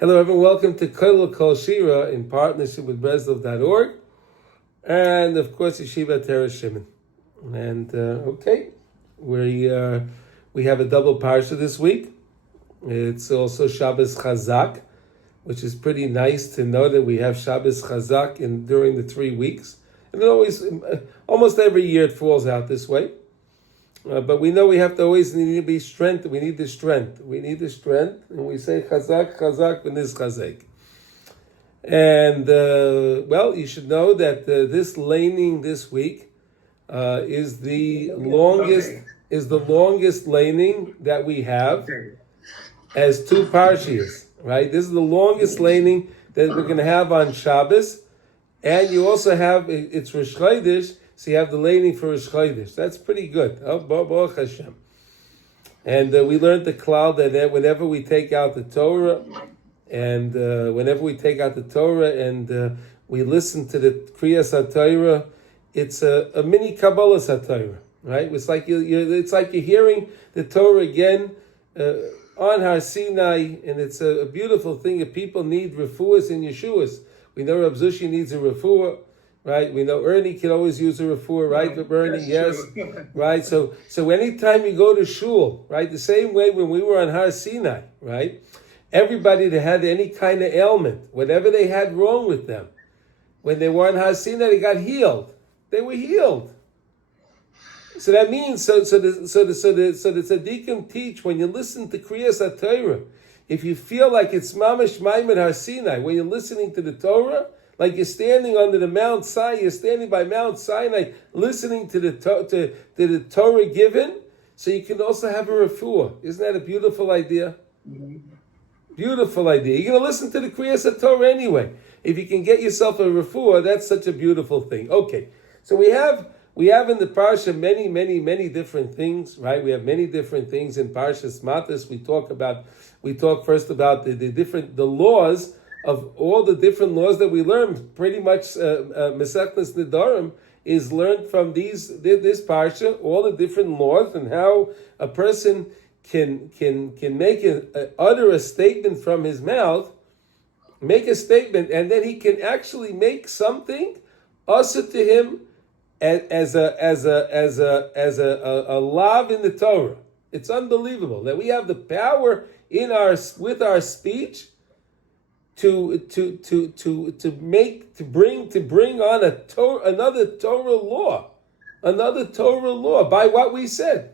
Hello, everyone. Welcome to Kol Shira in partnership with Breslov.org and, of course, Yeshiva Torah Shimon. And we have a double parsha this week. It's also Shabbos Chazak, which is pretty nice to know that we have Shabbos Chazak during the 3 weeks. And almost every year it falls out this way. But we know we have to always need to be strength. We need the strength. And we say Chazak, Chazak, v'niz Chazek. And you should know that this laning this week is the longest laning that we have as 2 parshias. Right? This is the longest laning that we're going to have on Shabbos, and you also have it's Rosh Chodesh. So you have the laning for Rosh Chodesh. That's pretty good. Oh, Baruch Hashem. And we learned the klal that whenever we take out the Torah, and we listen to the Kriyas HaTorah, it's a mini Kabbalah HaTorah, right? It's like you're hearing the Torah again on Har Sinai, and it's a beautiful thing. If people need refuahs and yeshuas, we know Rab Zushi needs a refuah. Right, we know Ernie can always use a refuah, right? But Ernie, yes, right. So anytime you go to shul, right, the same way when we were on Har Sinai, right, everybody that had any kind of ailment, whatever they had wrong with them, when they were on Har Sinai, they got healed. They were healed. So that means the tzaddikim teach when you listen to Kriyas HaTorah, if you feel like it's mamash maimed Har Sinai, when you're listening to the Torah. Like you're standing under the Mount Sinai, you're standing by Mount Sinai, listening to the Torah given, so you can also have a refuah. Isn't that a beautiful idea? Mm-hmm. Beautiful idea. You're going to listen to the Kriyas HaTorah anyway. If you can get yourself a refuah, that's such a beautiful thing. Okay, so we have in the parsha many different things, right? We have many different things in Parshat Matos. We talk first about the laws of all the different laws that we learn. Pretty much Masechtas Nedarim is learned from this parsha, all the different laws and how a person can make utter a statement from his mouth, make a statement, and then he can actually make something also to him as a lav in the Torah. It's unbelievable that we have the power with our speech to bring on another Torah law by what we said,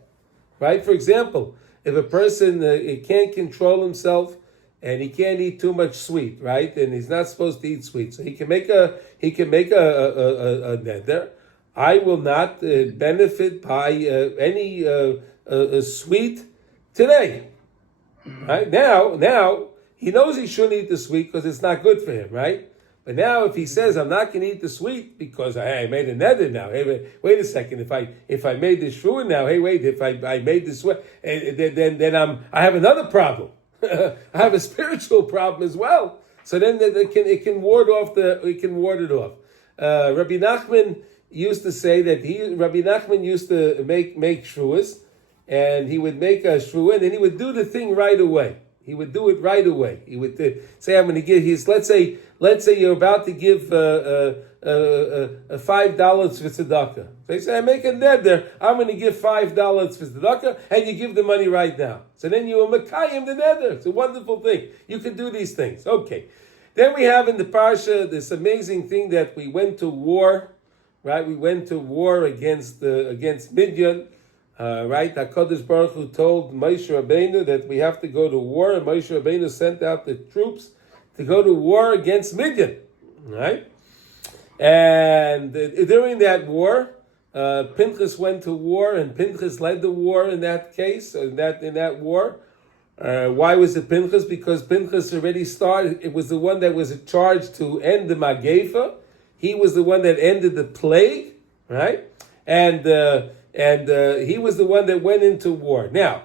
right? For example, if a person he can't control himself and he can't eat too much sweet, right? And he's not supposed to eat sweet, so he can make a neder. I will not benefit by any sweet today. Right now. He knows he shouldn't eat the sweet because it's not good for him, right? But now if he says, I'm not going to eat the sweet because I made a neder now. Hey, wait a second. If I made this shvuah now, if I made this sweat, then I have another problem. I have a spiritual problem as well. So then it can ward it off. Rabbi Nachman used to say that Rabbi Nachman used to make shvuahs, and he would make a shvuah, and then he would do the thing right away. He would do it right away. He would say, "I'm going to give." Let's say you're about to give $5 for tzedakah. So he said, "I make a neder. I'm going to give $5 for tzedakah," and you give the money right now. So then you are mekayim the neder. It's a wonderful thing. You can do these things. Okay. Then we have in the parsha this amazing thing that we went to war. Right, we went to war against Midian. Right, HaKadosh Baruch Hu told Moshe Rabbeinu that we have to go to war, and Moshe Rabbeinu sent out the troops to go to war against Midian. Right, and during that war, Pinchas went to war, and Pinchas led the war in that case. In that war, why was it Pinchas? Because Pinchas already started. It was the one that was charged to end the Magefa. He was the one that ended the plague. Right, and he was the one that went into war. Now,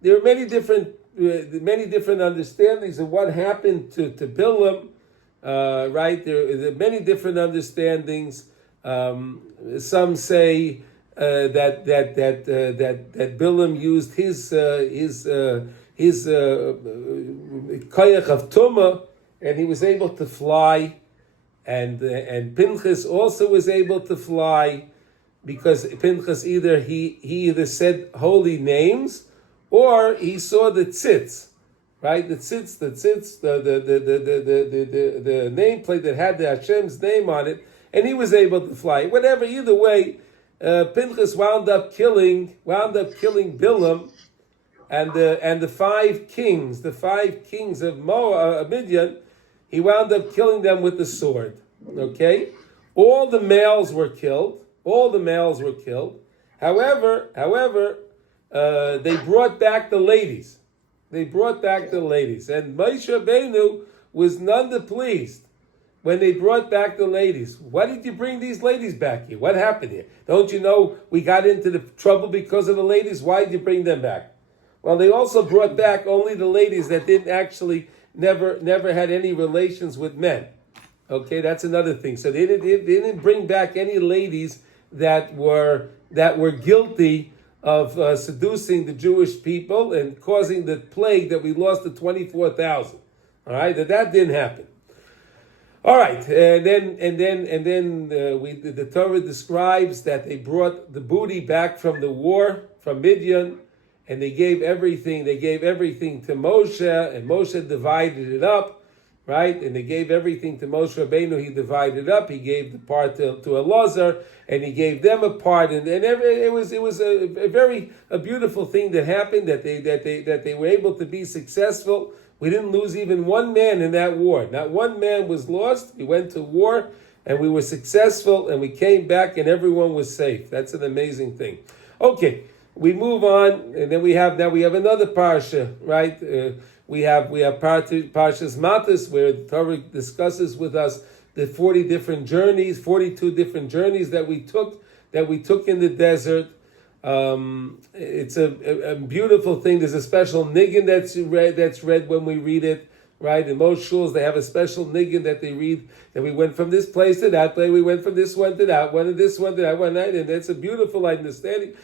there are many different understandings of what happened to Bilam. Right, there are many different understandings. Some say that Bilam used koyach of tumah, and he was able to fly, and Pinchas also was able to fly, because Pinchas he either said holy names or he saw the tzitz, right? The nameplate that had the Hashem's name on it, and he was able to fly. Whatever, either way, Pinchas wound up killing Bilam and the five kings of Midian. He wound up killing them with the sword. Okay, all the males were killed. However, they brought back the ladies. And Moshe Rabbeinu was none the pleased when they brought back the ladies. Why did you bring these ladies back here? What happened here? Don't you know we got into the trouble because of the ladies? Why did you bring them back? Well, they also brought back only the ladies that didn't actually never had any relations with men. Okay, that's another thing. So they didn't bring back any ladies that were guilty of seducing the Jewish people and causing the plague that we lost to 24,000. All right, that didn't happen. All right, and then the Torah describes that they brought the booty back from the war from Midian, and they gave everything. They gave everything to Moshe, and Moshe divided it up. Right, and they gave everything to Moshe Rabbeinu. He divided up. He gave the part to Elazar, and he gave them a part. And it was a beautiful thing that happened. That they were able to be successful. We didn't lose even one man in that war. Not one man was lost. We went to war, and we were successful, and we came back, and everyone was safe. That's an amazing thing. Okay, we move on, and then we have another parsha, right? We have Parshat Matos, where the Torah discusses with us the 42 different journeys that we took in the desert. It's a beautiful thing. There's a special niggin that's read when we read it, right? In most shuls, they have a special niggin that they read, that we went from this place to that place, we went from this one to that one, and this one to that one, and it's a beautiful understanding.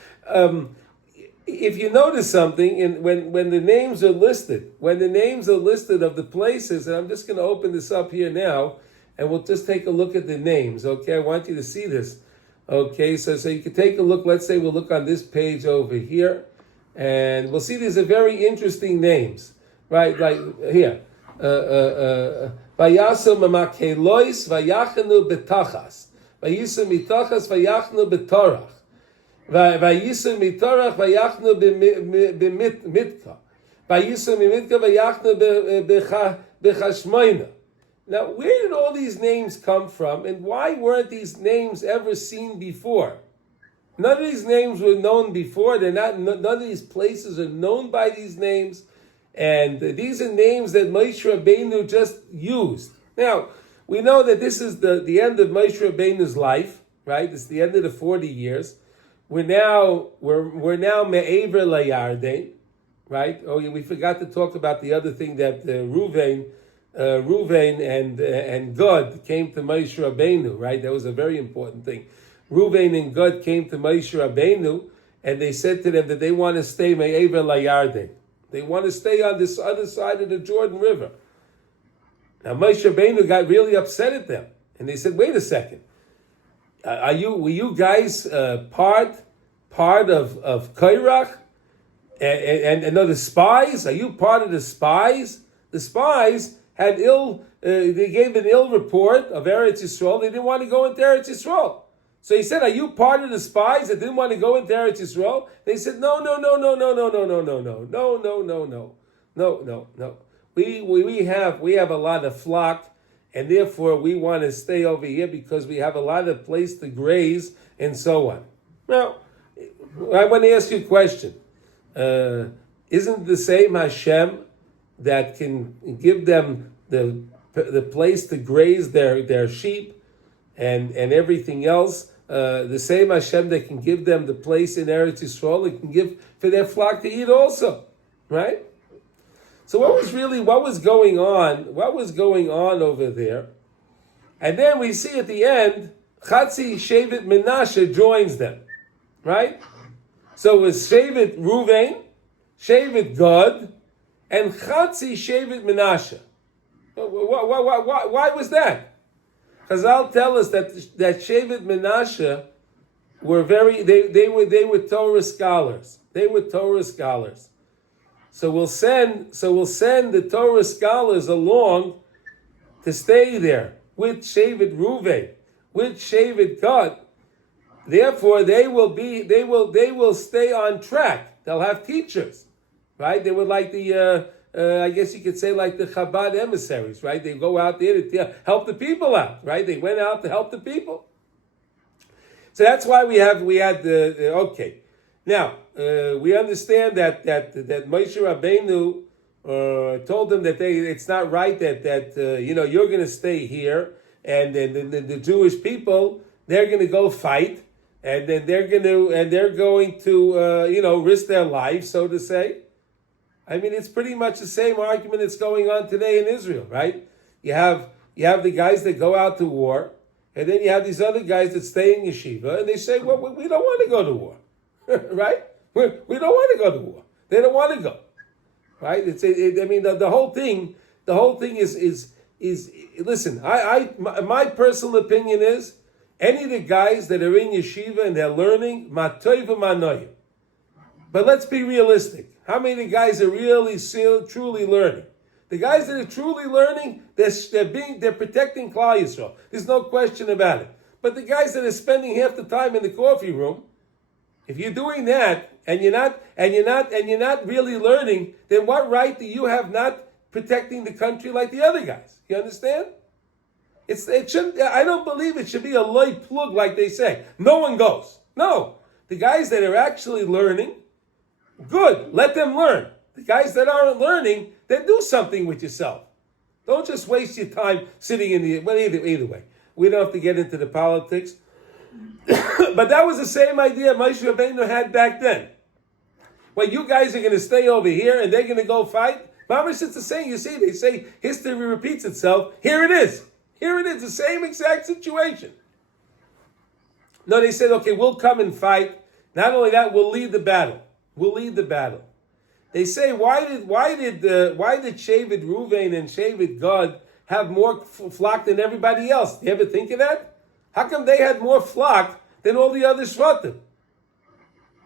If you notice something, when the names are listed, of the places, and I'm just going to open this up here now, and we'll just take a look at the names, okay? I want you to see this, okay? So you can take a look. Let's say we'll look on this page over here, and we'll see these are very interesting names, right? Like here, Vayasam Makelois Vayachanu Betachas, Vayisam Mitachas Vayachnu Betorach. Vayisu mitorach vayachnu b'mitka. Vayisu mitka vayachnu b'chashmoina. Now, where did all these names come from, and why weren't these names ever seen before? None of these names were known before. None of these places are known by these names, and these are names that Moshe Rabbeinu just used. Now, we know that this is the end of Moshe Rabbeinu's life, right? It's the end of the 40 years. We're now me'aver layarden, right? Oh, yeah, we forgot to talk about the other thing that Ruvain and Gad came to Moshe Rabbeinu, right? That was a very important thing. Ruvain and Gad came to Moshe Rabbeinu, and they said to them that they want to stay me'aver layarden. They want to stay on this other side of the Jordan River. Now Moshe Rabbeinu got really upset at them, and they said, "Wait a second. Were you guys part of Kairach and the spies? Are you part of the spies? The spies had they gave an ill report of Eretz Yisrael. They didn't want to go into Eretz Yisrael. So he said, "Are you part of the spies that didn't want to go into Eretz Yisrael?" They said, "No. We have a lot of flock. And therefore, we want to stay over here because we have a lot of place to graze and so on." Now, I want to ask you a question. Isn't the same Hashem that can give them the place to graze their sheep and everything else, the same Hashem that can give them the place in Eretz Yisrael, it can give for their flock to eat also, right? So what was going on over there? And then we see at the end, Chatzi Shevet Menashe joins them, right? So it was Shevet Ruvain, Shevet Gad, and Chatzi Shevet Menashe. Why was that? Chazal tell us that Shevet Menashe were they were Torah scholars. They were Torah scholars. So we'll send the Torah scholars along to stay there with Shevet Ruvain, with Shevet Gad. Therefore, they will stay on track. They'll have teachers, right? They were like the I guess you could say like the Chabad emissaries, right? They go out there to help the people out, right? They went out to help the people. So that's why we had the okay. Now we understand that Moshe Rabbeinu told them that it's not right that you're going to stay here, and then the Jewish people, they're going to go fight, and then they're going to risk their lives, so to say. I mean, it's pretty much the same argument that's going on today in Israel, right? You have the guys that go out to war, and then you have these other guys that stay in yeshiva, and they say, well, we don't want to go to war, right? We don't want to go to war. They don't want to go, right? The whole thing is listen. My personal opinion is any of the guys that are in yeshiva and they're learning, matoiv manoyim. But let's be realistic. How many of the guys are really truly learning? The guys that are truly learning, they're protecting Klal Yisrael. There's no question about it. But the guys that are spending half the time in the coffee room, if you're doing that and you're not really learning, then what right do you have not protecting the country like the other guys? You understand? It shouldn't. I don't believe it should be a loy plug like they say. No one goes. No, the guys that are actually learning, good. Let them learn. The guys that aren't learning, then do something with yourself. Don't just waste your time sitting in the... Well, either way. We don't have to get into the politics. But that was the same idea Moshe Rabbeinu had back then. Well, you guys are going to stay over here and they're going to go fight. Mamash, it's the same. You see, they say history repeats itself. Here it is. Here it is. The same exact situation. No, they said, okay, we'll come and fight. Not only that, we'll lead the battle. We'll lead the battle. They say, why did Shevet Ruvain and Shevet Gad have more flock than everybody else? Do you ever think of that? How come they had more flock than all the other Shvatim?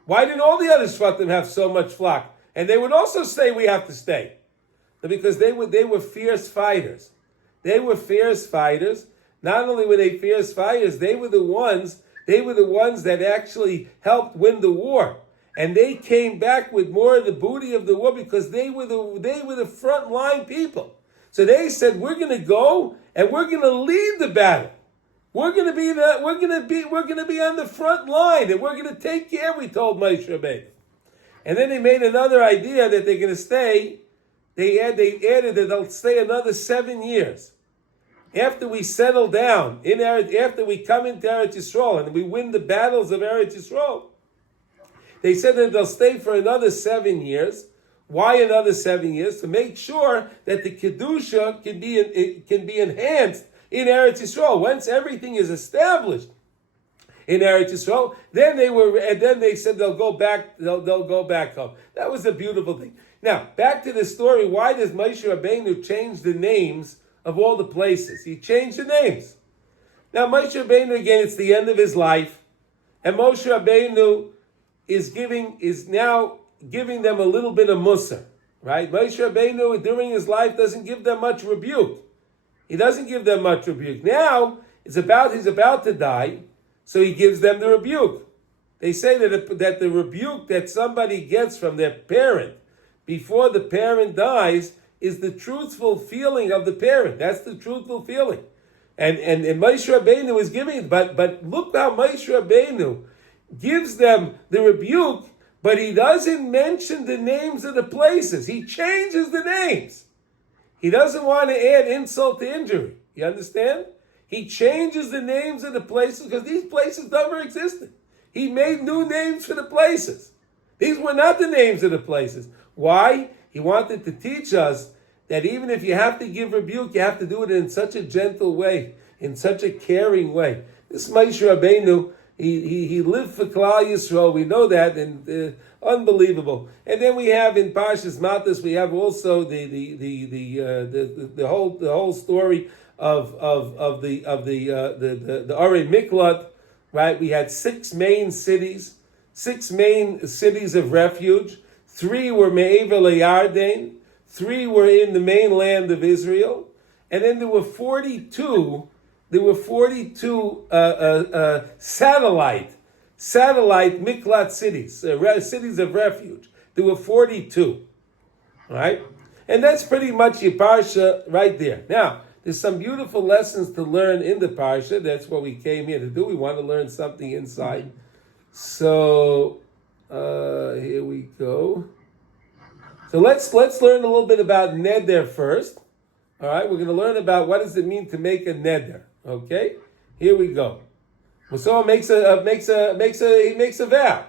Why didn't all the other Shvatim have so much flock? And they would also say we have to stay. Because they were fierce fighters. They were fierce fighters. Not only were they fierce fighters, they were the ones that actually helped win the war. And they came back with more of the booty of the war because they were the front line people. So they said, we're going to go and we're going to lead the battle. We're going to be on the front line and we're going to take care. We told Moshe Rabbeinu. And then they made another idea that they're going to stay. They added that they'll stay another 7 years. After we settle down after we come into Eretz Yisrael and we win the battles of Eretz Yisrael. They said that they'll stay for another 7 years. Why another 7 years? To make sure that the Kedusha can be enhanced in Eretz Yisrael. Once everything is established in Eretz Yisrael, then they said they'll go back home. That was a beautiful thing. Now, back to the story. Why does Moshe Rabbeinu change the names of all the places? He changed the names. Now, Moshe Rabbeinu, again, it's the end of his life. And Moshe Rabbeinu is now giving them a little bit of mussar, right? Moshe Rabbeinu during his life doesn't give them much rebuke. He doesn't give them much rebuke. Now he's about to die, so he gives them the rebuke. They say that the rebuke that somebody gets from their parent before the parent dies is the truthful feeling of the parent. That's the truthful feeling, and Moshe Rabbeinu is giving it. But look how Moshe Rabbeinu gives them the rebuke, but he doesn't mention the names of the places. He changes the names. He doesn't want to add insult to injury. You understand? He changes the names of the places because these places never existed. He made new names for the places. These were not the names of the places. Why? He wanted to teach us that even if you have to give rebuke, you have to do it in such a gentle way, in such a caring way. This Moshe Rabbeinu, He lived for Klal Yisrael. We know that, and unbelievable. And then we have in Parshat Matos, we have also the whole story of the Arei Miklat, right? We had six main cities of refuge. 3 were Me'ever LeYarden, 3 were in the mainland of Israel, and then there were 42 satellite miklat cities, cities of refuge. There were 42, right? And that's pretty much your parsha right there. Now, there's some beautiful lessons to learn in the parsha. That's what we came here to do. We want to learn something inside. So here we go. So let's learn a little bit about neder first. All right, we're going to learn about what does it mean to make a neder. Okay, here we go. So makes a vow.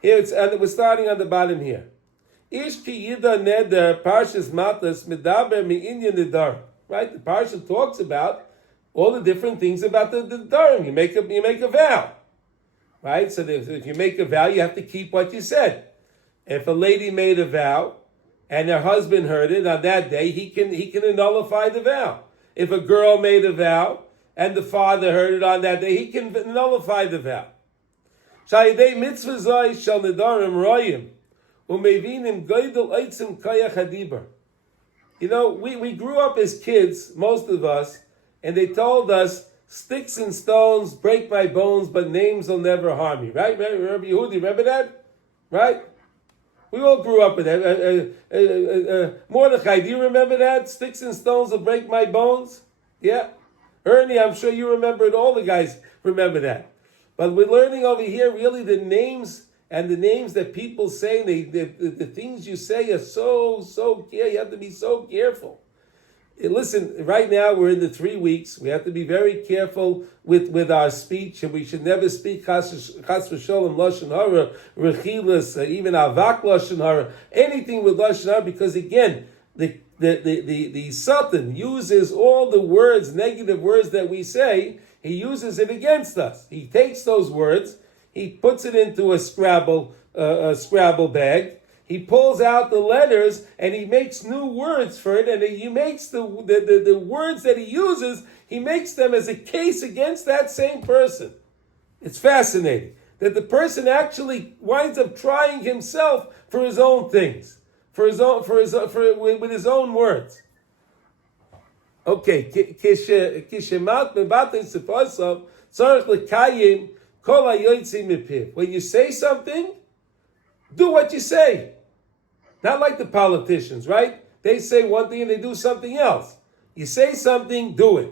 Here we're starting on the bottom here. Ish ki yida neder Parshat Matos medaber mi'inyan nidar. Right, the parsha talks about all the different things about the nedarim. You make a vow. Right, so if you make a vow, you have to keep what you said. If a lady made a vow and her husband heard it on that day, he can nullify the vow. If a girl made a vow and the father heard it on that day, he can nullify the vow. Shayidei mitzvah zay shal nedarim royim umevinim goydel eitzim kayach hadibar. You know, we grew up as kids, most of us, and they told us, sticks and stones break my bones, but names will never harm me. Right? Rabbi Yehudi, remember that? Right? We all grew up with that. Mordechai, do you remember that? Sticks and stones will break my bones? Yeah. Ernie, I'm sure you remember it. All the guys remember that. But we're learning over here really the names and the names that people say, the things you say are so careful. You have to be so careful. Listen, right now we're in the 3 weeks. We have to be very careful with our speech, and we should never speak chas v'sholem lashon hara, rechilas, even avak lashon hara, anything with lashon hara, because again, the Satan uses all the words, negative words that we say. He uses it against us. He takes those words, he puts it into a Scrabble bag. He pulls out the letters and he makes new words for it, and he makes the words that he uses, he makes them as a case against that same person. It's fascinating that the person actually winds up trying himself for his own things, with his own words. Okay, when you say something, do what you say. Not like the politicians, right? They say one thing and they do something else. You say something, do it.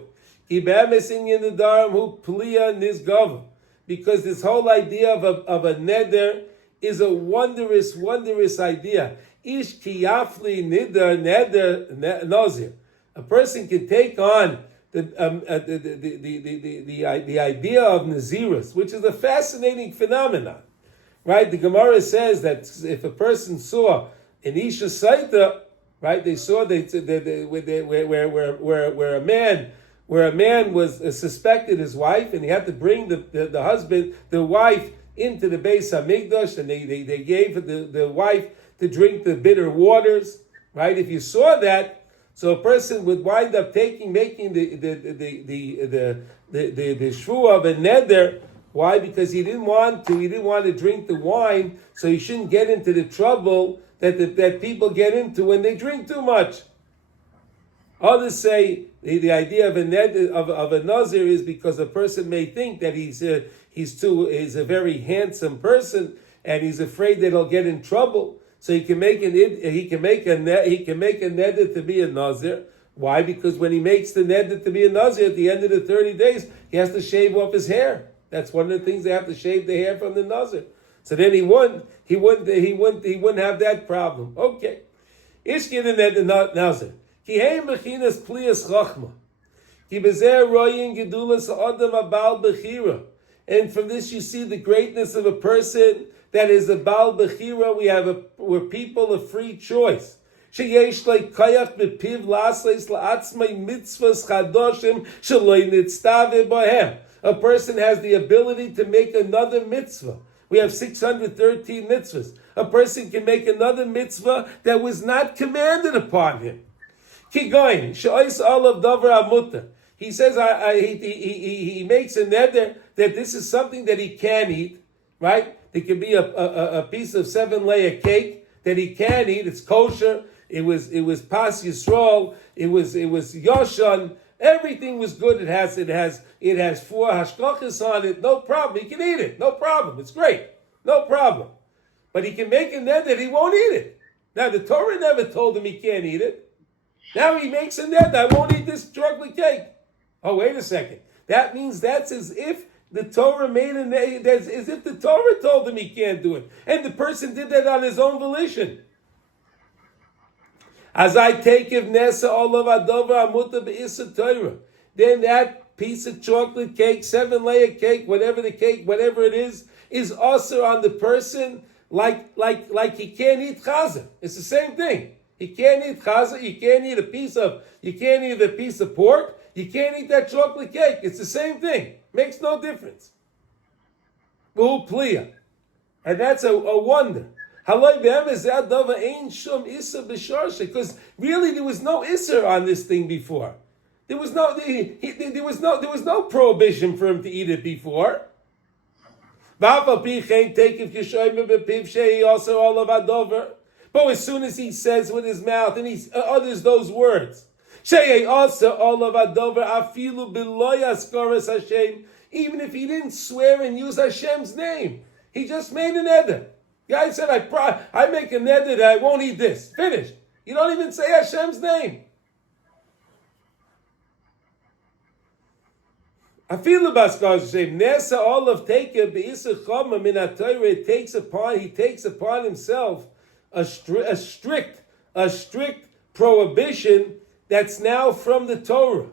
Because this whole idea of a neder is a wondrous idea. Ish kiyafli neder nozir. A person can take on the idea of nazirus, which is a fascinating phenomenon. Right? The Gemara says that if a person saw an Isha Saita, right? They saw where a man was suspected his wife, and he had to bring the wife into the Beis Hamikdash, and they gave the wife to drink the bitter waters, right? If you saw that, so a person would wind up making the shvu of a neder. Why? Because he didn't want to drink the wine, so he shouldn't get into the trouble that people get into when they drink too much. Others say the idea of a nazir is because a person may think that he's a very handsome person and he's afraid that he'll get in trouble, so he can make a neder to be a nazir. Why? Because when he makes the neder to be a nazir, at the end of the 30 days, he has to shave off his hair. That's one of the things, they have to shave the hair from the nazir. So then he wouldn't have that problem. Okay. Ishkin in the nazir. Ki heim bechinas plias chachma. Ki bezer royin gedulas adam abal bechira. And from this you see the greatness of a person that is a bal bechira. We're people of free choice. Sheyesh like kayach bepiv lasleis laatzmai mitzvahs chadoshim shaloi nitztave bohem. A person has the ability to make another mitzvah. We have 613 mitzvahs. A person can make another mitzvah that was not commanded upon him. Kigoin, she'ois olav davar amuta. He says he makes a neder that this is something that he can eat, right? It could be a piece of 7-layer cake that he can eat. It's kosher. It was pas yisrael. It was yoshan. Everything was good. It has 4 hashkochas on it. No problem. He can eat it. No problem. It's great. No problem. But he can make a neder that he won't eat it. Now the Torah never told him he can't eat it. Now he makes a neder. I won't eat this chocolate cake. Oh, wait a second. That means that's as if the Torah made a neder. That's as if the Torah told him he can't do it, and the person did that on his own volition. As I take if nesa olav adover amuta be'isa Torah, then that piece of chocolate cake, 7-layer cake, whatever it is also on the person like he can't eat chaza. It's the same thing. He can't eat chaza. You can't eat a piece of pork. You can't eat that chocolate cake. It's the same thing. Makes no difference. And that's a wonder. Because really there was no isser on this thing before. There was no prohibition for him to eat it before. But as soon as he says with his mouth and he utters those words, even if he didn't swear and use Hashem's name, he just made an neder. Guy said, I make a neder that I won't eat this. Finished. You don't even say Hashem's name. He takes upon himself a strict prohibition that's now from the Torah.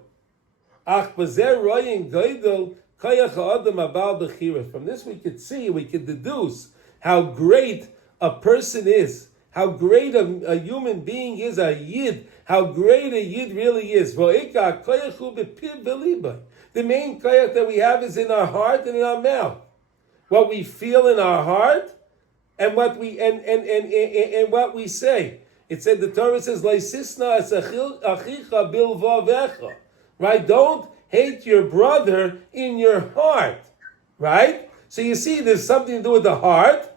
From this we could deduce how great a person is, how great a human being is, a yid, how great a yid really is. The main koyach that we have is in our heart and in our mouth. What we feel in our heart and what we and what we say. It said, the Torah says, right? Don't hate your brother in your heart, right? So you see, there's something to do with the heart,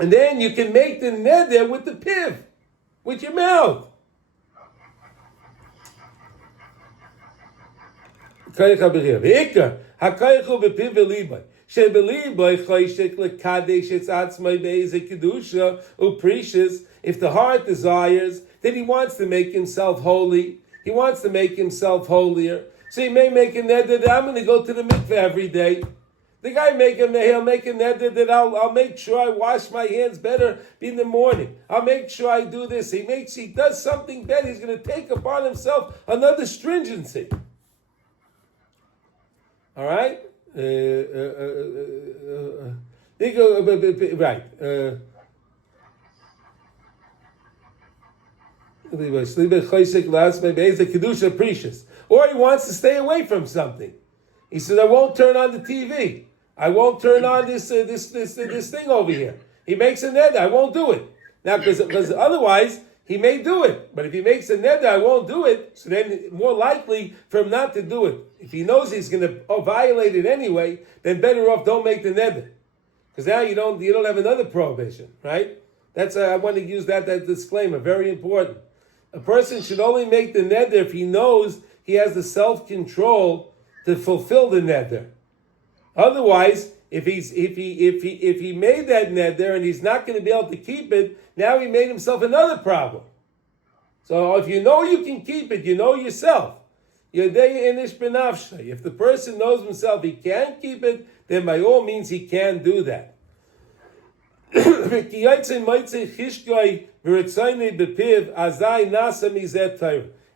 and then you can make the neder with the piv, with your mouth. If the heart desires, then he wants to make himself holy. He wants to make himself holier. So he may make a neder that I'm going to go to the mikveh every day. The guy he'll make a neder that I'll make sure I wash my hands better in the morning. I'll make sure I do this. He does something better. He's going to take upon himself another stringency. All right? Right. Or he wants to stay away from something. He says, I won't turn on the TV. I won't turn on this thing over here. He makes a neder, I won't do it. Now, because otherwise, he may do it. But if he makes a neder, I won't do it, so then more likely for him not to do it. If he knows he's going to violate it anyway, then better off don't make the neder. Because now you don't have another prohibition, right? That's I want to use that disclaimer, very important. A person should only make the neder if he knows he has the self-control to fulfill the neder. Otherwise, if he made that neder and he's not going to be able to keep it, now he made himself another problem. So if you know you can keep it, you know yourself. If the person knows himself he can't keep it, then by all means he can do that.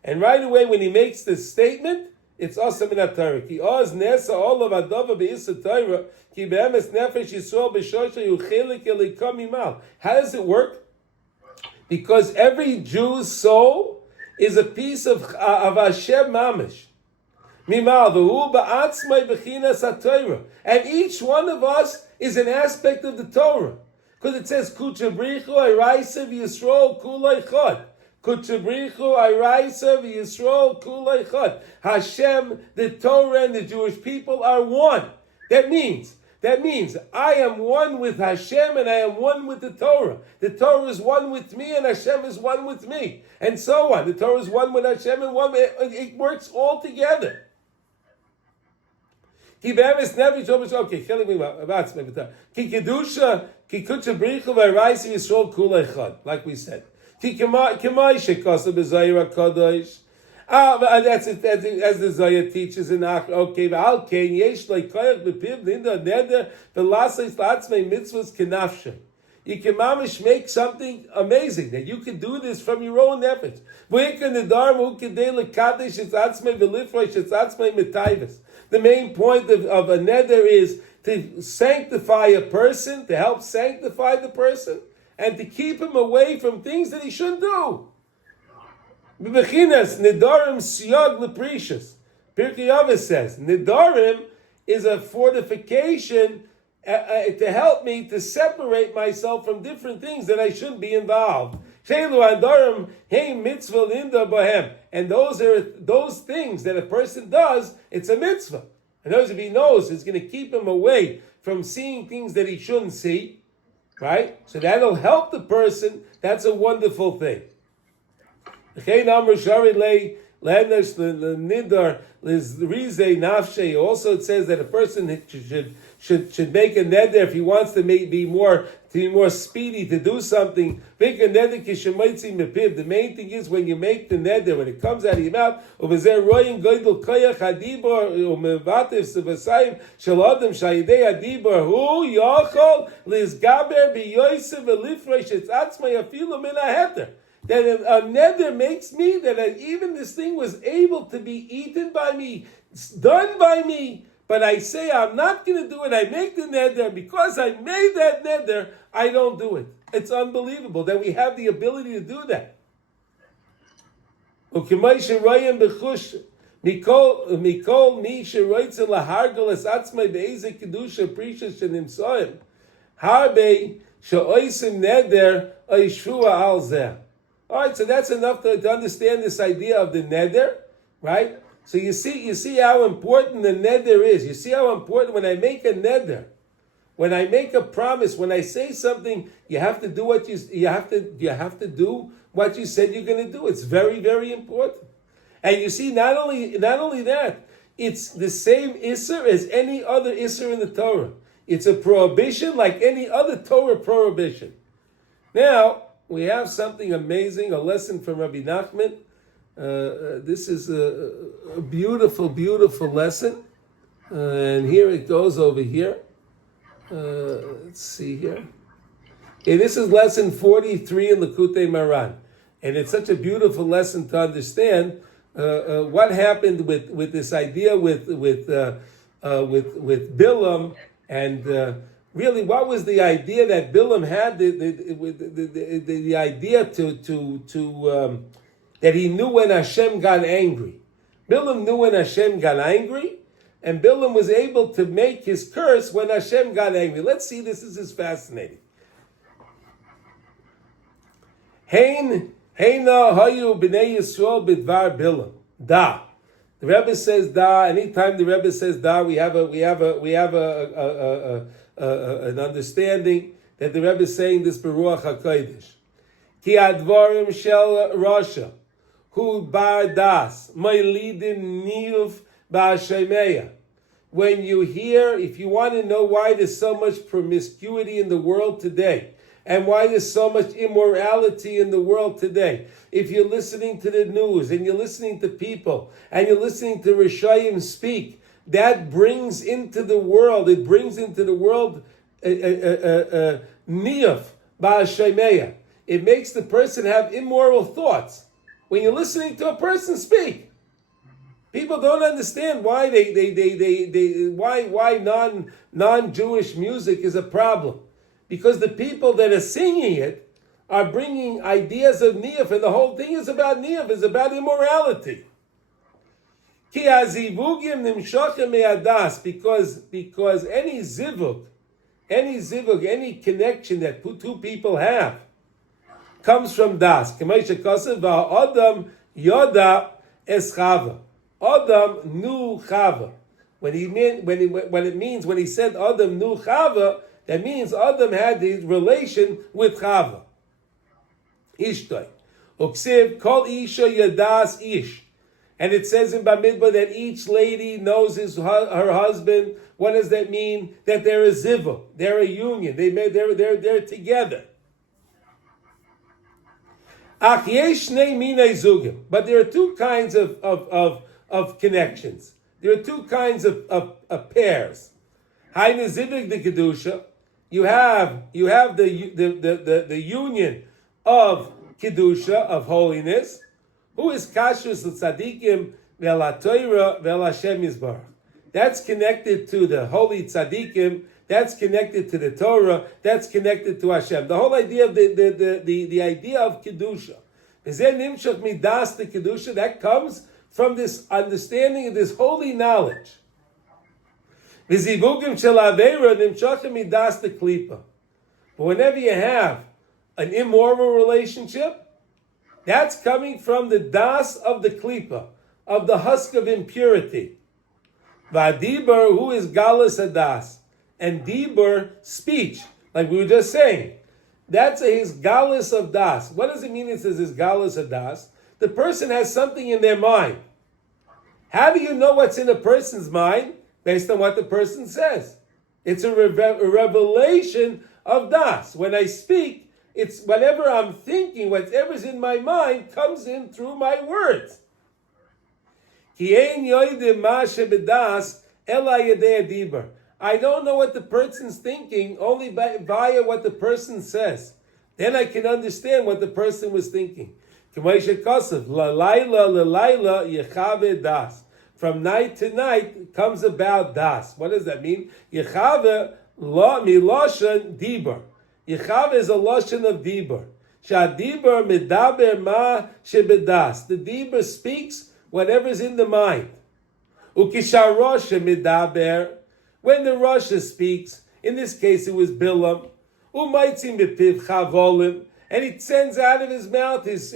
And right away when he makes this statement, it's awesome in Torah. How does it work? Because every Jew's soul is a piece of Hashem Mamish. And each one of us is an aspect of the Torah. Because it says, Kuchabrichu Ayraisa v'Yisrael kulay chod. Kuchabrichu Ayraisa v'Yisrael kulay chod. Hashem, the Torah, and the Jewish people are one. That means I am one with Hashem and I am one with the Torah. The Torah is one with me and Hashem is one with me. And so on. The Torah is one with Hashem and one with, it works all together. Okay, like we said. That's it, as the Zohar teaches in Ach. Okay, you can mamish make something amazing, that you can do this from your own efforts. The main point of a neder is to sanctify a person, to help sanctify the person, and to keep him away from things that he shouldn't do. B'bechinas nedarim siyag leprecious. Pirkei Avos says nedarim is a fortification to help me to separate myself from different things that I shouldn't be involved. And those are those things that a person does, it's a mitzvah. And those, if he knows, it's going to keep him away from seeing things that he shouldn't see, right? So that'll help the person. That's a wonderful thing. Also, it says that a person should make a neder if he wants to be more speedy to do something. The main thing is when you make the neder, when it comes out of your mouth, that a neder makes me, that even this thing was able to be eaten by me, done by me, but I say I'm not going to do it. I make the neder. Because I made that neder, I don't do it. It's unbelievable that we have the ability to do that. All right, so that's enough to understand this idea of the neder, right? So you see how important the neder is. You see how important when I make a neder, when I make a promise, when I say something, you have to do what you have to do what you said you're going to do. It's very, very important. And you see, not only that, it's the same isser as any other isser in the Torah. It's a prohibition like any other Torah prohibition. Now, we have something amazing, a lesson from Rabbi Nachman. This is a beautiful, beautiful lesson. And here it goes over here. Let's see here. Okay, this is lesson 43 in Likutei Maran. And it's such a beautiful lesson to understand what happened with this idea with Bilam, and really, what was the idea that Bilam had? The idea that he knew when Hashem got angry. Bilam knew when Hashem got angry, and Bilam was able to make his curse when Hashem got angry. Let's see, this is fascinating. Hein hayu b'nei Yisrael b'dvar Bilam. Da. The Rebbe says da. Anytime the Rebbe says da, we have an understanding that the Rebbe is saying this Beruach HaKodesh. Ki advarim shel Rasha, hu bar das, moilidim niyuv ba'ashemeya. When you hear, if you want to know why there's so much promiscuity in the world today, and why there's so much immorality in the world today, if you're listening to the news, and you're listening to people, and you're listening to Rishayim speak, that brings into the world, niyuf ba'ashemeya. It makes the person have immoral thoughts. When you're listening to a person speak, people don't understand why why non-Jewish music is a problem. Because the people that are singing it are bringing ideas of niyuf, and the whole thing is about niyuf, is about immorality. Ki azivugim nimshochem me'adas, because any zivug, any connection that two people have, comes from das. K'may shekasav va'adam yoda es chava. Adam knew chava. When he said Adam knew chava, that means Adam had the relation with chava. Ishtoi. Uksiv kol isha yadas ish. And it says in Bamidbar that each lady knows her husband. What does that mean? That they're a ziva, they're a union, they're together. Ach yesh shnei minei zugim. But there are two kinds of connections. There are two kinds of pairs. Hainu zivig de kedusha. You have the union of kedusha, of holiness. Who is kashrus l'tzadikim ve'la Torah ve'la Hashem Yisbarach? That's connected to the holy tzadikim. That's connected to the Torah. That's connected to Hashem. The whole idea of the idea of kedusha. Nimshach midas the kedusha, that comes from this understanding of this holy knowledge. V'zivugim shel aveira nimshach midas the klipa. But whenever you have an immoral relationship, that's coming from the das of the klipa, of the husk of impurity. V'adibar, who is galus hadas, and dibur, speech, like we were just saying. That's his galus of das. What does it mean? It says his galus of das. The person has something in their mind. How do you know what's in a person's mind? Based on what the person says. It's a revelation of das. When I speak, it's whatever I'm thinking, whatever's in my mind comes in through my words. I don't know what the person's thinking, only via what the person says. Then I can understand what the person was thinking. From night to night comes about das. What does that mean? Yechave miloshan dibur. Yechave is a loshan of dibur. Shadibur medaber ma shebedas. The dibur speaks whatever's in the mind. Ukisharosha medaber. When the Rasha speaks, in this case it was Bilam, umaitzim bepiv chavolim, and he sends out of his mouth his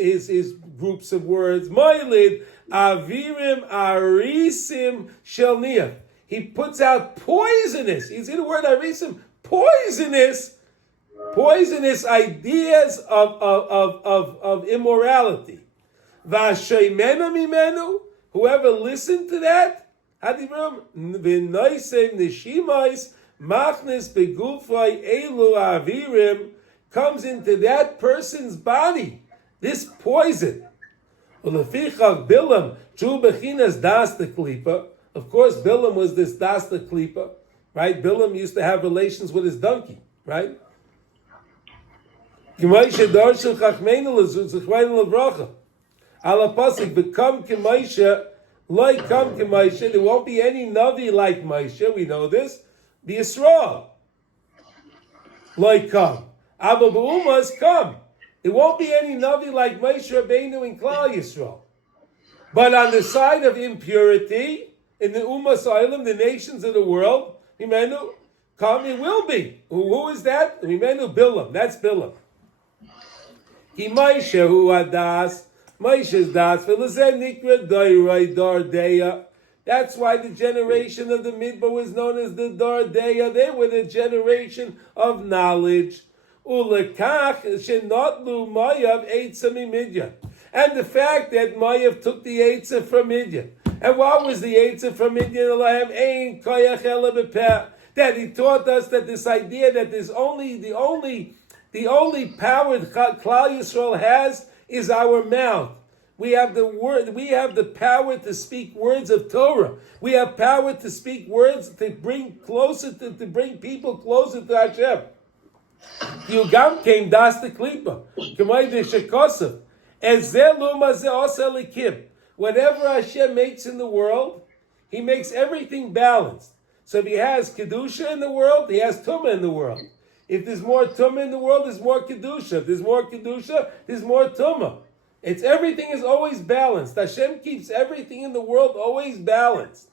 groups of words. Moilid avirim arisim shelniah. He puts out poisonous. You see the word arisim? Poisonous ideas of immorality. Vasheimenu mimenu. Whoever listened to that, Hadivam v'noisem neshimais machnes begufay elu avirim, comes into that person's body. This poison. Ulefichach Bilam chu bechinas das the klipa. Of course, Bilam was this das the klipa, right? Bilam used to have relations with his donkey, right? K'maisha darshu chachmeinu l'zuchmeinu l'vracha. Ala pasuk become k'maisha. Like come to Moshe, there won't be any Navi like Moshe, we know this. The Yisrael. Like come. Abba B'umas come. There won't be any Navi like Moshe Rabbeinu in Klal Yisrael. But on the side of impurity, in the Umas Olam, the nations of the world, Himenu, come, it will be. Who is that? Himenu Bilam. That's Bilam. Ki Moshe hu adas. Moshe's das. That's why the generation of the Midbar was known as the Dardeya. They were the generation of knowledge. And the fact that Mayav took the Eitzah from Midian. And what was the Eitzah from Midian? That he taught us that this idea that there's the only power Klal Yisrael has is our mouth. We have the word. We have the power to speak words of Torah. We have power to speak words to bring people closer to Hashem. Yugam came das the klipa. K'may de shekosav. Ezelu mazeh osel likim. Whatever Hashem makes in the world, He makes everything balanced. So if He has kedusha in the world, He has tumah in the world. If there's more tumah in the world, there's more kedusha. If there's more kedusha, there's more tumah. It's everything is always balanced. Hashem keeps everything in the world always balanced.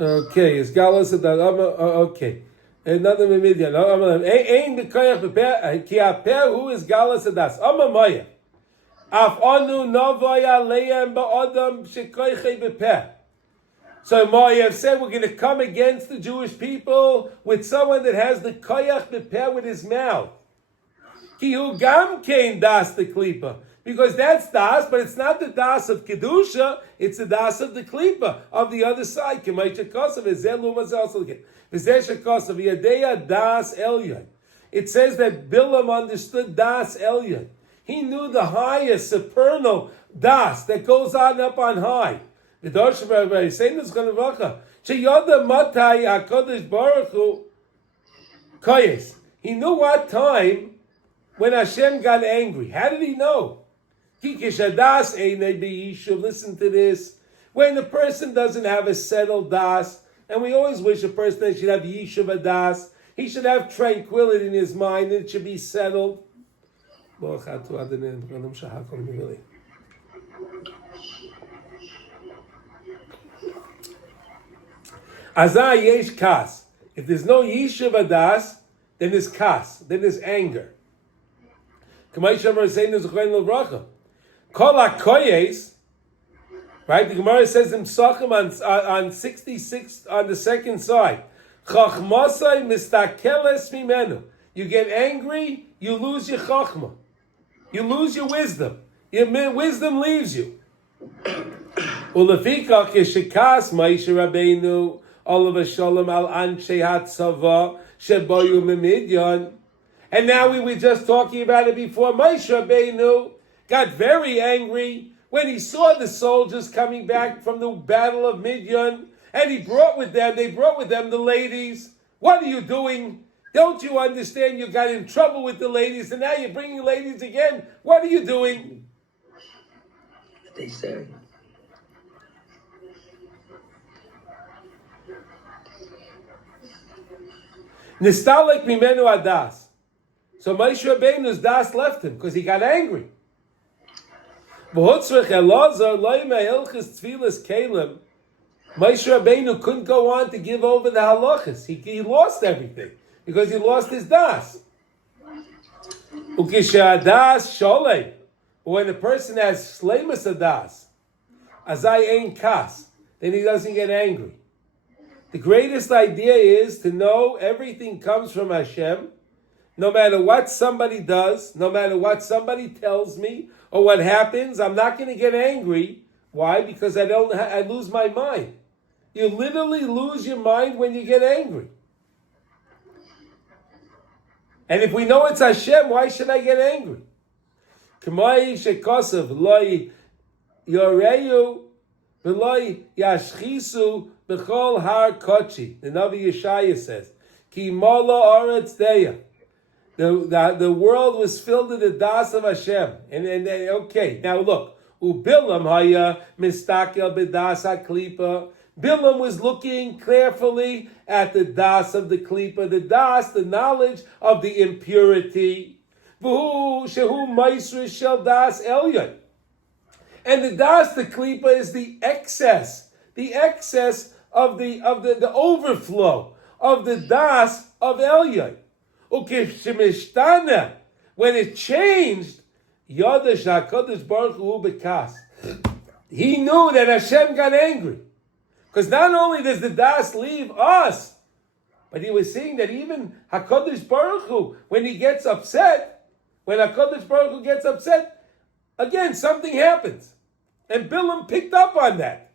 Okay, it's Galas at okay. Another Midian. Ein b'koyach b'peh ki ha'peh hu is Galas adas. Maya. Af anu novaya leim ba'adam shekoychei b'peh. So Maya said we're going to come against the Jewish people with someone that has the koyach b'peh with his mouth. Ki hu gam kein das the klipa. Because that's das, but it's not the das of Kedusha, it's the das of the Klipa, of the other side. It says that Bilam understood das Elyon. He knew the highest, supernal das that goes on up on high. The Dorsha Rabbi saying this going to Racha. Sheyoda Matai HaKadosh Baruch Hu Koyes. He knew what time when Hashem got angry. How did he know? Listen to this. When the person doesn't have a settled das, and we always wish a person should have yishuv das, he should have tranquility in his mind, and it should be settled. Azah yesh kas. If there's no yishuv das, then there's kas, then there's anger. Kamay Shamar saying there's a chayin l'bracha. Kol HaKoyes, right? The Gemara says in Psachim on 66 on the second side. Chachmasai mistakeles mimenu. You get angry, you lose your chachma. You lose your wisdom. Your wisdom leaves you. Ulefikach yeshikas Moshe Rabbeinu olav shalom al anshe hatzava sheboyu memidyan. And now we were just talking about it before. Moshe Rabbeinu got very angry when he saw the soldiers coming back from the battle of Midian, and they brought with them the ladies. What are you doing? Don't you understand you got in trouble with the ladies, and now you're bringing ladies again? What are you doing? What they say. Nistalek mimenu adas. So Moshe Rabbeinu's das left him because he got angry. Moshe Rabbeinu couldn't go on to give over the halachas. He lost everything because he lost his das. But when a person has shleimus adas, azai ein kas, then he doesn't get angry. The greatest idea is to know everything comes from Hashem. No matter what somebody does, no matter what somebody tells me, or what happens, I'm not going to get angry. Why? Because I lose my mind. You literally lose your mind when you get angry. And if we know it's Hashem, why should I get angry? Kamai shekosav loy yoreyu v'loy yashchisu b'chol har kochi. The Navi Yeshaya says, Ki mala aretz deya. The world was filled with the das of Hashem. And okay, now look. Ubilam haya mistakel b'das haklipa. Bilam was looking carefully at the das of the klipa, the das, the knowledge of the impurity. V'hu shehu maisr shel das elyon. And the das, the klipa, is the excess of the overflow of the das of elyon. Ukishmishtana, when it changed, Yodesh HaKadosh Baruch Hu bekas. He knew that Hashem got angry. Because not only does the das leave us, but he was seeing that even HaKadosh Baruch Hu, when HaKadosh Baruch Hu gets upset, again, something happens. And Bilam picked up on that.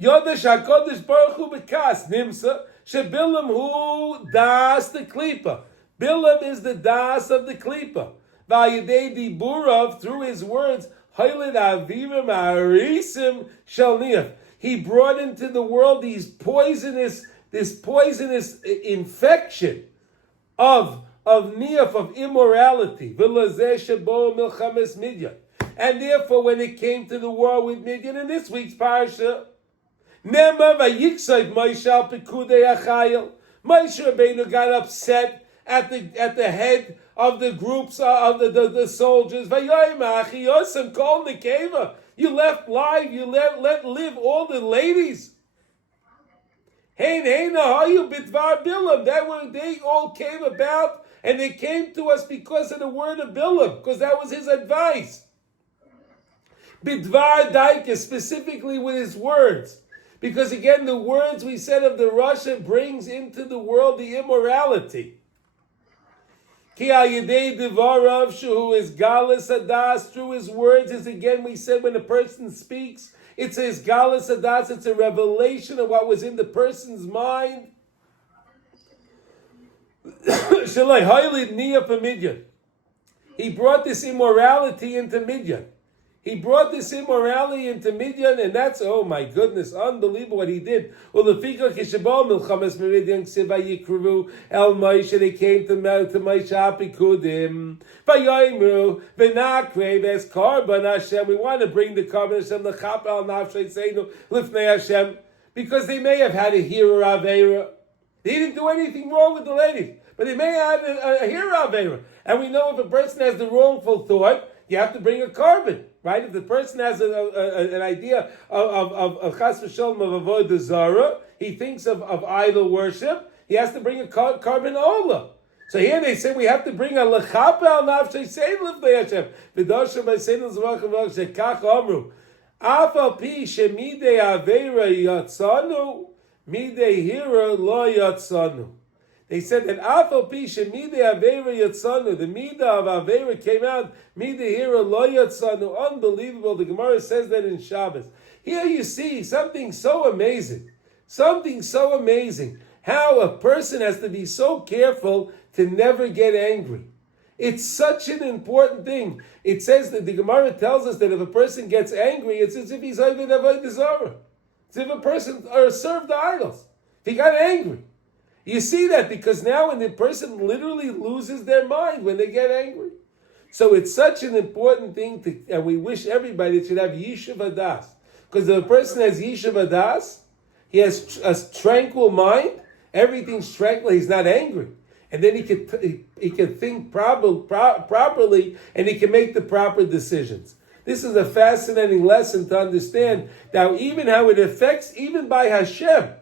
Yodesh HaKadosh Baruch Hu bekas, Nimsa, Shebilam Hu das the klipa. Bilam is the das of the klipa. Vayidei diburav, through his words, Hailid avirim harisim shalniach. He brought into the world this poisonous infection of niaf, of immorality. V'lazeh shebo milchames Midian. And therefore, when it came to the war with Midian in this week's parsha, Nema vayiksayv Moshe al pekudei achayil. Moshe Rabbeinu got upset at the head of the groups of the soldiers. Vayoyim achi yosem kol nekeva. You left live. You let live all the ladies. Hey, now you bidvar Bilam. They all came about, and they came to us because of the word of Bilam, because that was his advice. Bidvar daika, specifically with his words. Because again, the words we said of the Rasha brings into the world the immorality. Ki al yedei divarav shehu is galus adas, through his words, is again we said when a person speaks, it's his galus adas, it's a revelation of what was in the person's mind. Shalai haylid niyah for Midian. He brought this immorality into Midian. He brought this immorality into Midian, and that's, oh my goodness, unbelievable what he did. They came to Moshe Apikudim. We want to bring the Karban Hashem because they may have had a hero Avera. They didn't do anything wrong with the ladies, but they may have had a hero Avera. And we know if a person has the wrongful thought, you have to bring a carbon, right? If the person has an idea of chas v'sholom of avodah zara, he thinks of idol worship, he has to bring a carbon ola. So here they say we have to bring a lechape al nafshay sein lifnei Hashem. V'doshem b'sein l'zvach shekach amru. Af al pi shemidei aveira yatzanu, midei hira lo yatzanu. They said that Afal Pisha Mida Avera Yatsanu, the Mida of Avera came out, Mida Hira Lo Yatsanu. Unbelievable. The Gemara says that in Shabbos. Here you see something so amazing. Something so amazing. How a person has to be so careful to never get angry. It's such an important thing. It says that the Gemara tells us that if a person gets angry, it's as if he's even avodah zarah. It's as if a person served the idols. If he got angry. You see that because now when the person literally loses their mind when they get angry. So it's such an important thing and we wish everybody should have Yishuv Adas. Because if a person has Yishuv Adas, he has a tranquil mind, everything's tranquil, he's not angry. And then he can think properly and he can make the proper decisions. This is a fascinating lesson to understand now even how it affects even by Hashem.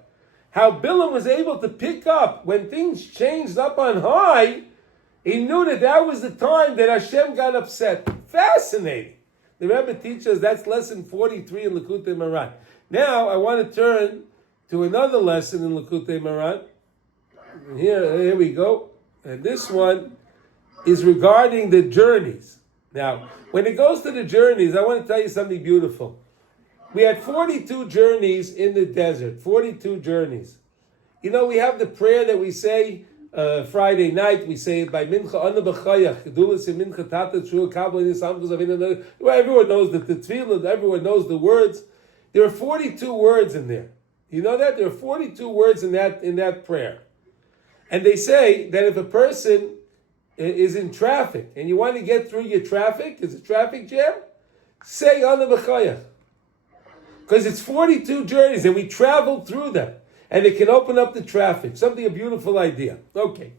How Bilam was able to pick up when things changed up on high, he knew that was the time that Hashem got upset. Fascinating. The Rebbe teaches that's lesson 43 in Likutei Moharan. Now I want to turn to another lesson in Likutei Moharan. Here we go. And this one is regarding the journeys. Now, when it goes to the journeys, I want to tell you something beautiful. We had 42 journeys in the desert, 42 journeys. You know, we have the prayer that we say Friday night, we say it by Mincha Ana B'chayach, Kedulas in Mincha Tata Shua Kabbalah Nisamkus of Inanah. Everyone knows the tefillah, everyone knows the words. There are 42 words in there. You know that? There are 42 words in that prayer. And they say that if a person is in traffic and you want to get through your traffic, there's a traffic jam, say Ana B'chayach. Because it's 42 journeys and we traveled through them. And it can open up the traffic. A beautiful idea. Okay.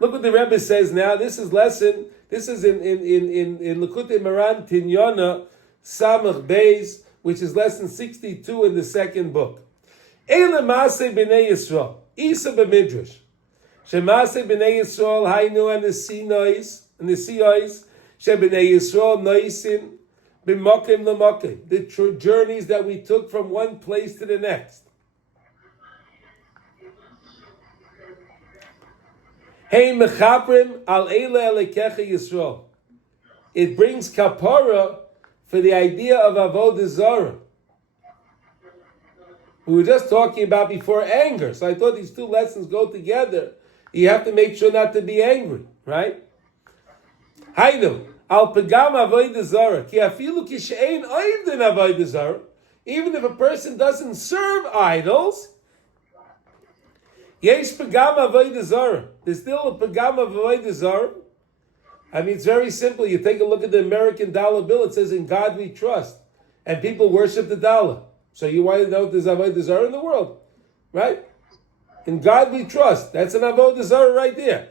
Look what the Rebbe says now. This is in Likutei Moharan Tinyana Samach Beis, which is lesson 62 in the second book. Eile Masei B'nei Yisrael. Isa b'midrash. Shemasei B'nei Yisrael Hainu and the Siois. She B'nei Yisrael Noisin. The journeys that we took from one place to the next. Hey mechaprim al eile elekecha Yisrael. It brings kapara for the idea of avodah zarah. We were just talking about before anger, so I thought these two lessons go together. You have to make sure not to be angry, right? Hainu. Al pagam avodah zarah, ki afilu ki she'ein oivdin avodah zarah. Even if a person doesn't serve idols, yesh pagam avodah zarah. There's still a pagam avodah zarah. I mean, it's very simple. You take a look at the American dollar bill. It says, "In God we trust," and people worship the dollar. So you want to know if there's avodah zarah in the world, right? In God we trust. That's an avodah zarah right there.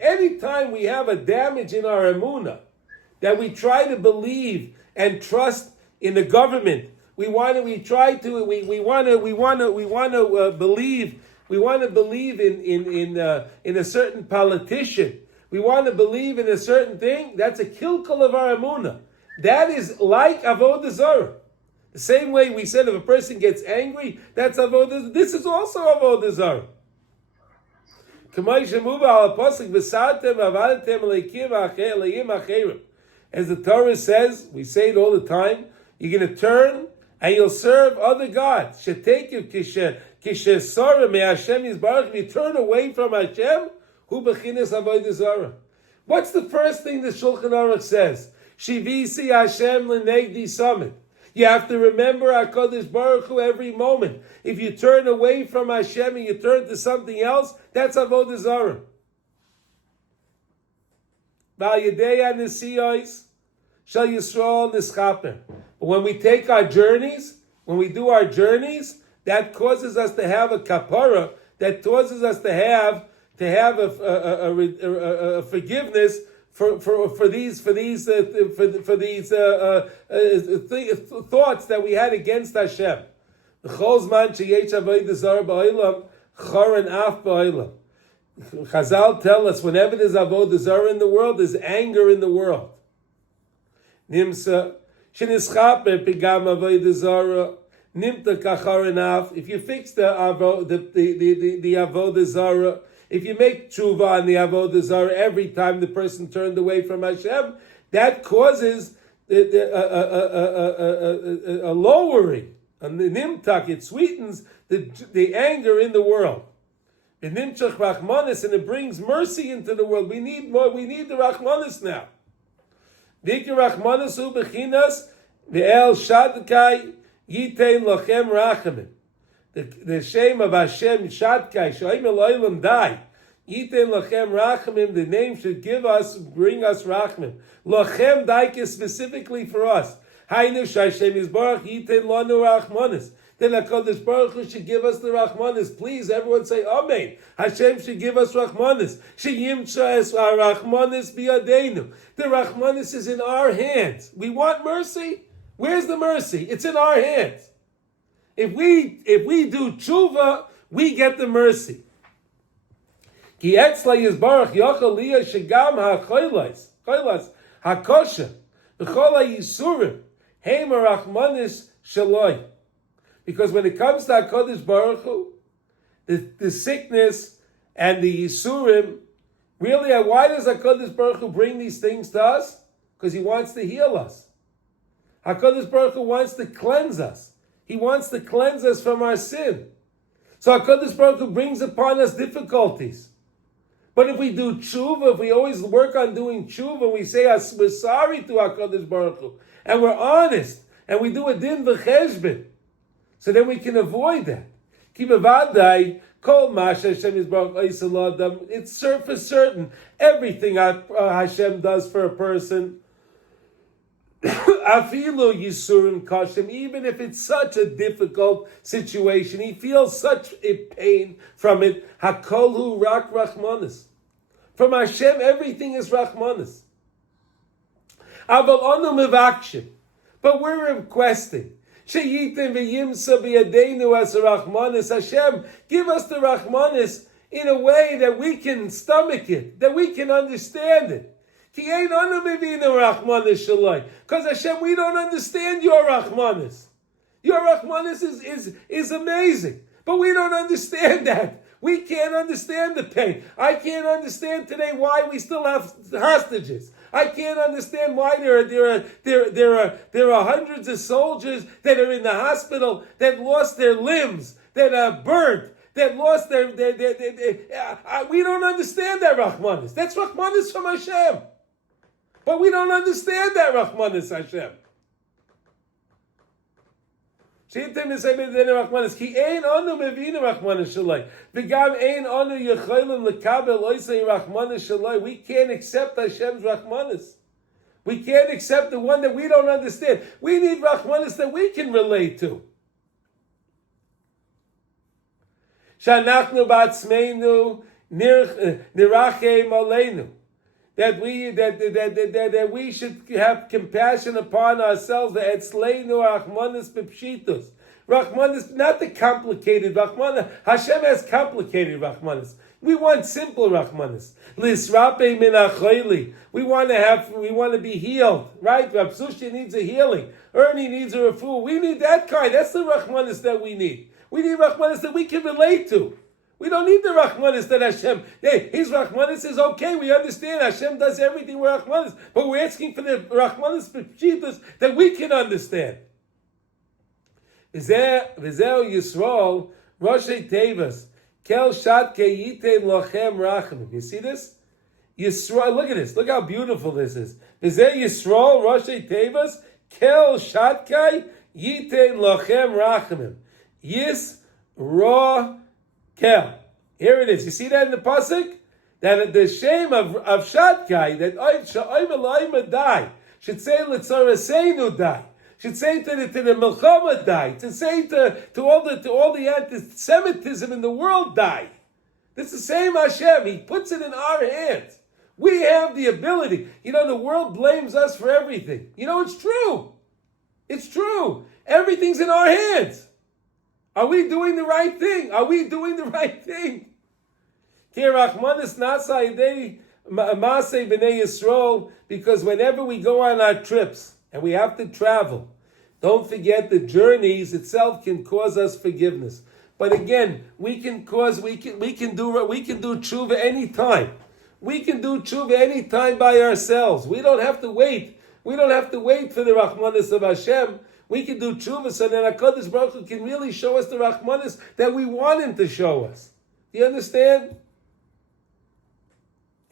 Anytime we have a damage in our emunah, that we try to believe and trust in the government, we want to believe in a certain politician. We want to believe in a certain thing. That's a kilkul of our emunah. That is like avodah zarah. The same way we said if a person gets angry, that's avodah. This is also avodah zarah. As the Torah says, we say it all the time, you're going to turn and you'll serve other gods. If you turn away from Hashem, what's the first thing the Shulchan Aruch says? Shivisi Hashem l'negdi summit. You have to remember HaKadosh Baruch Hu every moment. If you turn away from Hashem and you turn to something else, that's avodah zarah. But when we take our journeys, when we do our journeys, that causes us to have a kapara, that causes us to have a forgiveness for these thoughts that we had against Hashem. Chazal tell us whenever there's avodah zarah in the world, there's anger in the world. Nimsa shenischaper pigam avodah zarah nimta kacharanaf. If you fix the avodah zarah, if you make tshuva on the avodah zarah every time the person turned away from Hashem, that causes a lowering. And the nimtak, it sweetens the anger in the world. And it brings mercy into the world. We need more. We need the Rachmanis now. The shame of Hashem Shadkai Shoim Eloim Dai Yiten Lachem Rachamim. The name should bring us Rachamim. Lachem Daike specifically for us. Hainu Hashem Yisbarach Yiten Lanu Rachmanis. Then HaKadosh Baruch Hu should give us the Rachmanis. Please, everyone say Amen. Hashem should give us Rachmanis. Sheyimcha es Rachmanis biyadeinu. The Rachmanis is in our hands. We want mercy. Where's the mercy? It's in our hands. If we do tshuva, we get the mercy. Ki etzla yizbarach yochel liya shegam ha'choylas ha'kosha v'chol ha'yisurim heim ha'rachmanis shaloi. Because when it comes to HaKadosh Baruch Hu, the sickness and the Yisurim, really, why does HaKadosh Baruch Hu bring these things to us? Because He wants to heal us. HaKadosh Baruch Hu wants to cleanse us. He wants to cleanse us from our sin. So HaKadosh Baruch Hu brings upon us difficulties. But if we do tshuva, if we always work on doing tshuva, we say we're sorry to HaKadosh Baruch Hu, and we're honest, and we do a din v'cheshbon, so then we can avoid that. It's for certain. Everything Hashem does for a person, even if it's such a difficult situation, he feels such a pain from it. Hakolhu rak rachmanis. From Hashem, everything is rachmanis. But we're requesting. Hashem, give us the Rachmanis in a way that we can stomach it, that we can understand it. Because Hashem, we don't understand your Rachmanis. Your Rachmanis is amazing, but we don't understand that. We can't understand the pain. I can't understand today why we still have hostages. I can't understand why there are hundreds of soldiers that are in the hospital that lost their limbs, that are burnt, that lost their we don't understand that Rachmanis. That's Rachmanis from Hashem. But we don't understand that Rachmanis Hashem. Shita Masei b'dinei Rachmanis. Ki ein anu mevina Rachmanis Shalai. V'gam ein anu yecholim lekabel oisei Rachmanis Shalai. We can't accept Hashem's Rachmanis. We can't accept the one that we don't understand. We need Rachmanis that we can relate to. Shanachnu ba'atzmeinu nirachem aleinu. That we should have compassion upon ourselves. Etzleinu Rachmanis b'pshitos. Rachmanis, not the complicated Rachmanis. Hashem has complicated Rachmanis. We want simple Rachmanis. Lisrape min achayli. We want to be healed, right? Rav Sushi needs a healing. Ernie needs a refuah. We need that kind. That's the Rachmanis that we need. We need Rachmanis that we can relate to. We don't need the Rachmanis that Hashem, his Rachmanis is okay. We understand Hashem does everything with Rachmanis, but we're asking for the Rachmanis P'shitus that we can understand. V'zeh Yisrael, Roshei Tevas, Kel Shat Keyite Lochem Rachamim. You see this? Yisrael, look at this. Look how beautiful this is. V'zeh Yisrael, Roshei Tevas, Kel Shat Keyite Lochem Rachamim. Yisrael. Kel. Here it is. You see that in the pasuk? That the shame of Shatkai, that Oiv die, should say L'tzaraseinu die. Should say to the Milchama die. To say to all the anti-Semitism in the world die. This is the same Hashem. He puts it in our hands. We have the ability. The world blames us for everything. It's true. It's true. Everything's in our hands. Are we doing the right thing? Are we doing the right thing? Because whenever we go on our trips and we have to travel, don't forget the journeys itself can cause us forgiveness. But again, we can do tshuva anytime. We can do tshuva anytime by ourselves. We don't have to wait. We don't have to wait for the Rachmanis of Hashem. We can do tshuva so that HaKadosh Baruch Hu can really show us the Rachmanis that we want Him to show us. Do you understand?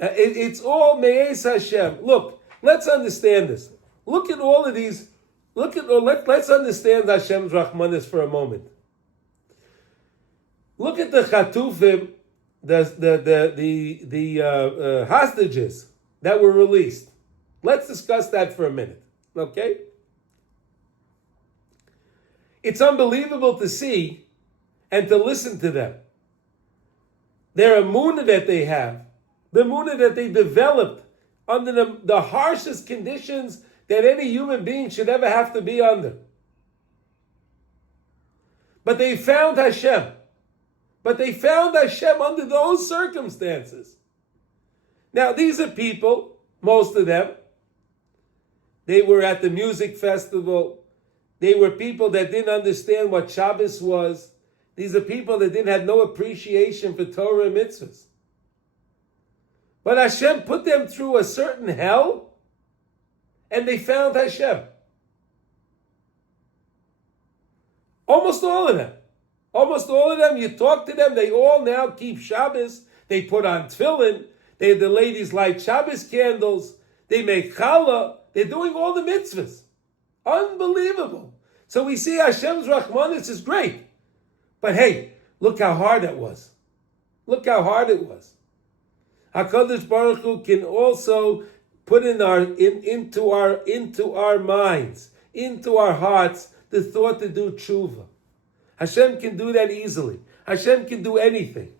It's all Me'ez Hashem. Look, let's understand this. Look at all of these. Let's understand Hashem's Rachmanis for a moment. Look at the Chatufim, the hostages that were released. Let's discuss that for a minute. Okay? It's unbelievable to see and to listen to them. Their emunah that they have, the emunah that they developed under the harshest conditions that any human being should ever have to be under. But they found Hashem. Under those circumstances. Now, these are people, most of them, they were at the music festival. They were people that didn't understand what Shabbos was. These are people that didn't have no appreciation for Torah and mitzvahs. But Hashem put them through a certain hell, and they found Hashem. Almost all of them. You talk to them, they all now keep Shabbos. They put on tefillin. The ladies light Shabbos candles. They make challah. They're doing all the mitzvahs. Unbelievable. So we see Hashem's Rachmanis is great. But hey, look how hard it was. HaKadosh Baruch Hu can also put into our minds, into our hearts, the thought to do tshuva. Hashem can do that easily. Hashem can do anything.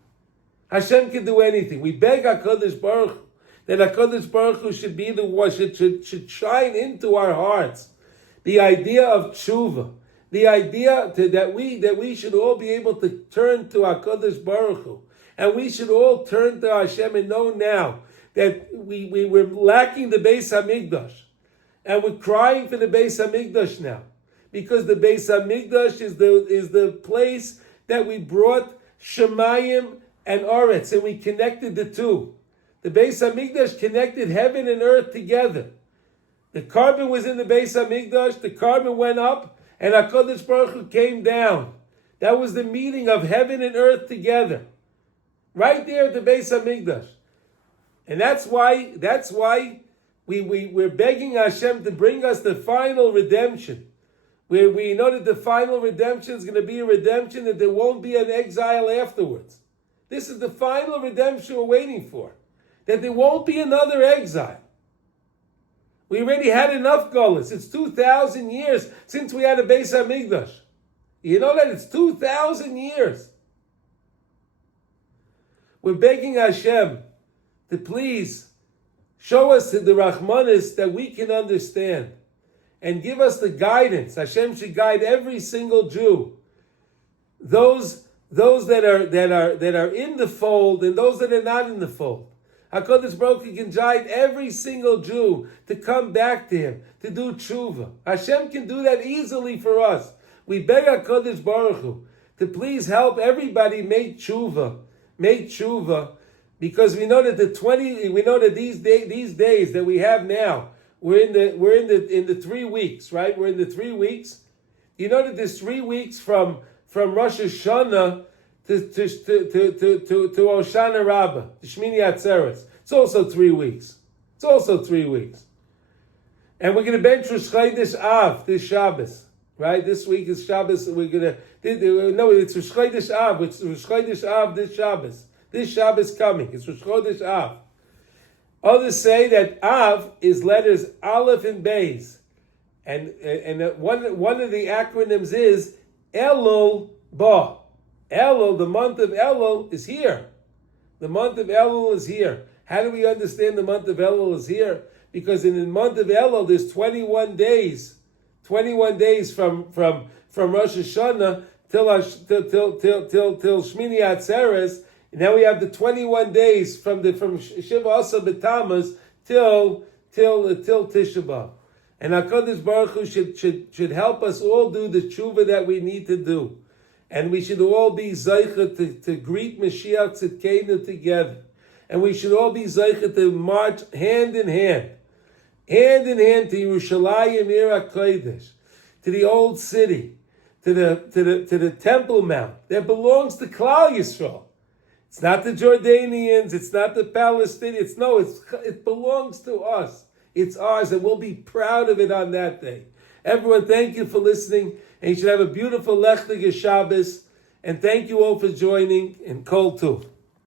We beg HaKadosh Baruch Hu that HaKadosh Baruch Hu should be the one, should shine into our hearts the idea of tshuva, the idea that we should all be able to turn to HaKadosh Baruch Hu, and we should all turn to Hashem and know now that we were lacking the Beis Hamikdash, and we're crying for the Beis Hamikdash now, because the Beis Hamikdash is the place that we brought Shemayim and Oretz, and we connected the two. The Beis Hamikdash connected heaven and earth together. The carbon was in the Beis Hamikdash, the carbon went up, and HaKadosh Baruch Hu came down. That was the meeting of heaven and earth together. Right there at the Beis Hamikdash. And that's why we're begging Hashem to bring us the final redemption. We know that the final redemption is going to be a redemption that there won't be an exile afterwards. This is the final redemption we're waiting for. That there won't be another exile. We already had enough gullus. It's 2,000 years since we had a Beis HaMikdash. You know that? It's 2,000 years. We're begging Hashem to please show us the Rahmanis that we can understand and give us the guidance. Hashem should guide every single Jew. Those that are in the fold and those that are not in the fold. HaKadosh Baruch Hu can guide every single Jew to come back to Him, to do tshuva. Hashem can do that easily for us. We beg HaKadosh Baruch Hu to please help everybody make tshuva, because we know that these days that we have now, we're in the 3 weeks, right? We're in the 3 weeks. You know that there's 3 weeks from Rosh Hashanah to Hoshana Rabbah, to Shmini Atzeres. It's also 3 weeks. And we're going to bench Rosh Chodesh Av this Shabbos, right? This week is Shabbos. It's Rosh Chodesh Av. It's Rosh Chodesh Av this Shabbos. This Shabbos coming. It's Rosh Chodesh Av. Others say that Av is letters Aleph and Beis, and one of the acronyms is Elul Ba. Elul, the month of Elul, is here. The month of Elul is here. How do we understand the month of Elul is here? Because in the month of Elul, there's 21 days. 21 days from Rosh Hashanah till Shmini Atzeres. And now we have the 21 days from Shiva Asa B'Tammuz till Tisha B'Av. And HaKadosh Baruch Hu should help us all do the tshuva that we need to do. And we should all be zeicha to greet Mashiach Tzidkenu together. And we should all be zeicha to march hand in hand to Yerushalayim Ir HaKodesh, to the old city, to the Temple Mount that belongs to Klal Yisrael. It's not the Jordanians, it's not the Palestinians. No, it belongs to us. It's ours, and we'll be proud of it on that day. Everyone, thank you for listening, and you should have a beautiful Lech Leger Shabbos, and thank you all for joining, and Kol Tuv.